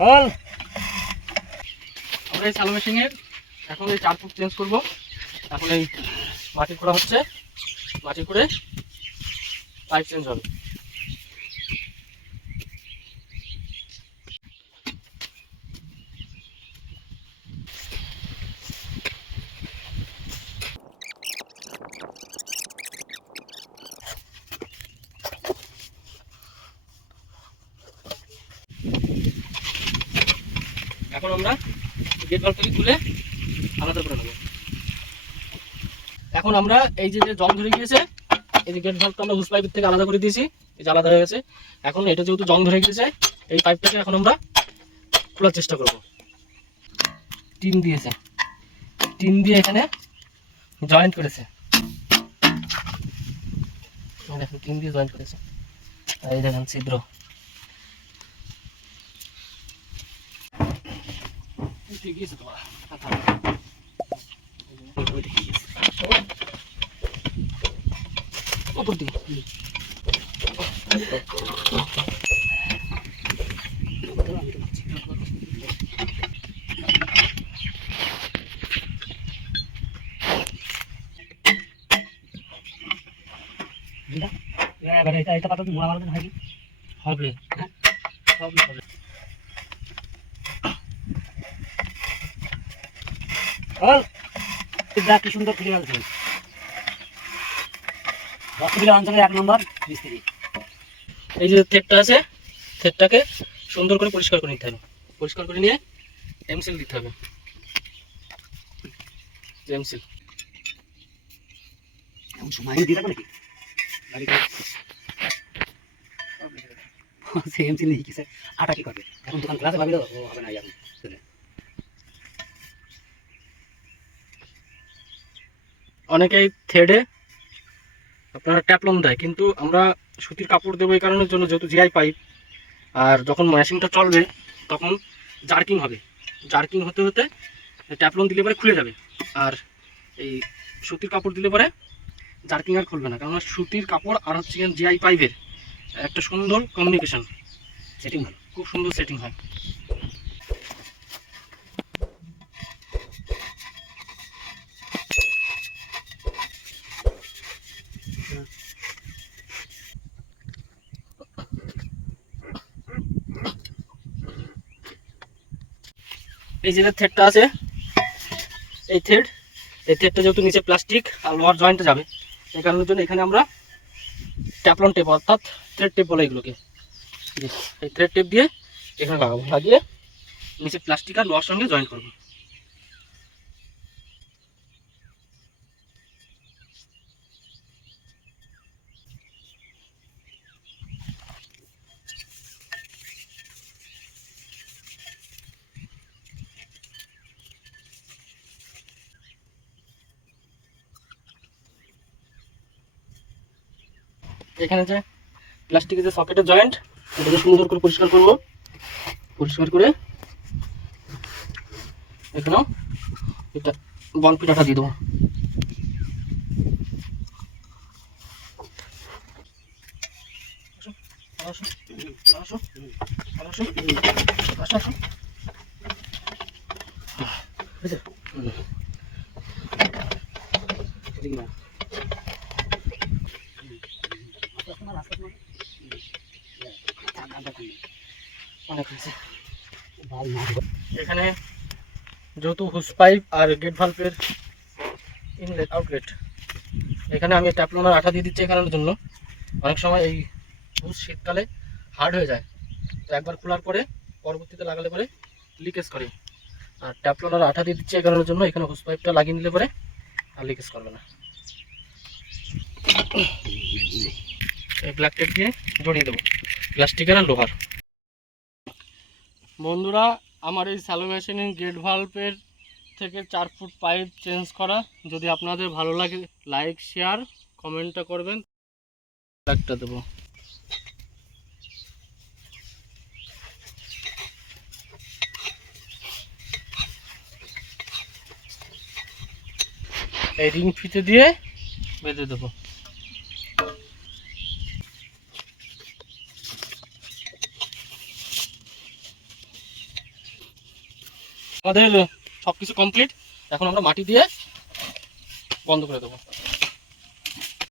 হল। আমরা এই স্যালো মেশিনের এখন এই চার ফুট চেঞ্জ করব। এখন এই মাটি খোঁড়া হচ্ছে। মাটি করে পাইপ চেঞ্জ হবে। এখন আমরা গেট ভাল্বটাকে তুলে আলাদা করে নেব। এখন আমরা এই যে যে জং ধরে গিয়েছে, এই যে গেট ভাল্বটা আমরা হুস পাইপের থেকে আলাদা করে দিয়েছি, এই যে আলাদা হয়ে গেছে। এখন এটা যেহেতু জং ধরে গিয়েছে, এই পাইপটাকে এখন আমরা খোলার চেষ্টা করব। টিন দিয়েছে। টিন দিয়ে এখানে জয়েন্ট করেছে। দেখেন, টিন দিয়ে জয়েন্ট করেছে। এই দেখেন, ছিদ্র। ঠিক আছে তোমার আচ্ছা ওইটা ঠিক আছে ওপর দিকে এবার এটা এটা পাতা মোড়া মারা হয় কি হবে হবে হবে কি সুন্দর ফিরে গেছে। রসগোল্লা অঞ্চলের এক নম্বর মিস্ত্রি। এই যে থেটটা আছে থেটটাকে সুন্দর করে পরিষ্কার করে নিতে হবে। পরিষ্কার করে নিয়ে এমসিল দিতে হবে। এমসিল এখন সময় দিয়ে নাকি? কি স্যার? আটা কি করবে? এখন দোকান ক্লাসে ভাবি ও হবে না এখন চলে অনেকেই থ্রেডে আপনারা ট্যাপলন দেয়। কিন্তু আমরা সুতির কাপড় দেবো এই কারণের জন্য যেহেতু জিআই পাইপ আর যখন মেশিনটা চলবে, তখন জার্কিং হবে। জার্কিং হতে হতে ট্যাপলন দিলে পরে খুলে যাবে। আর এই সুতির কাপড় দিলে পরে জার্কিং আর খুলবে না। কারণ সুতির কাপড় আর হচ্ছে জিআই পাইপের একটা সুন্দর কমিউনিকেশন সেটিং ভালো খুব সুন্দর সেটিং হয়। এই যে থ্রেডটা আছে, এই থ্রেড এই থ্রেডটা যেহেতু নিচে প্লাস্টিক আর লোয়ার জয়েন্টে যাবে, এই কারণের জন্য এখানে আমরা ট্যাপলন টেপ অর্থাৎ থ্রেড টেপ বলে এগুলোকে। এই থ্রেড টেপ দিয়ে এখানে লাগাবো, লাগিয়ে নিচে প্লাস্টিক আর লোহার সঙ্গে জয়েন্ট করব। এখানে যে প্লাস্টিকের যে সকেটের জয়েন্ট এটাকে সুন্দর করে পরিষ্কার করব। পরিষ্কার করে এখানেও এটা বল পিঠাটা দিয়ে দেবো। আসো, আসো, আসো, আসো, আসো। বুঝলে? হুম। এদিকে নাও। অনেক এখানে যেহেতু হুস পাইপ আর গেট ভাল্বের ইনলেট আউটলেট এখানে আমি ট্যাপলোনার আঠা দিয়ে দিচ্ছি এখানের জন্য। অনেক সময় এই হুস শীতকালে হার্ড হয়ে যায়। তো একবার খোলার পরে পরবর্তীতে লাগালে পরে লিকেজ করে। আর ট্যাপলোনার আঠা দিয়ে দিচ্ছি এই জন্য। এখানে হুস পাইপটা লাগিয়ে নিলে পরে আর লিকেজ করবে না। এই ব্ল্যাক টেপ দিয়ে জড়িয়ে দেবো। প্লাস্টিকের আর লোহার। বন্ধুরা আমার এই স্যালো মেশিনিং গেট ভাল্বের থেকে চার ফুট পাইপ চেঞ্জ করা। যদি আপনাদের ভালো লাগে লাইক শেয়ার কমেন্টটা করবেন। একটা দেবো। এই রিং ফিতে দিয়ে বেঁধে দেবো। আমাদের সব কিছু কমপ্লিট এখন আমরা মাটি দিয়ে বন্ধ করে দেবো।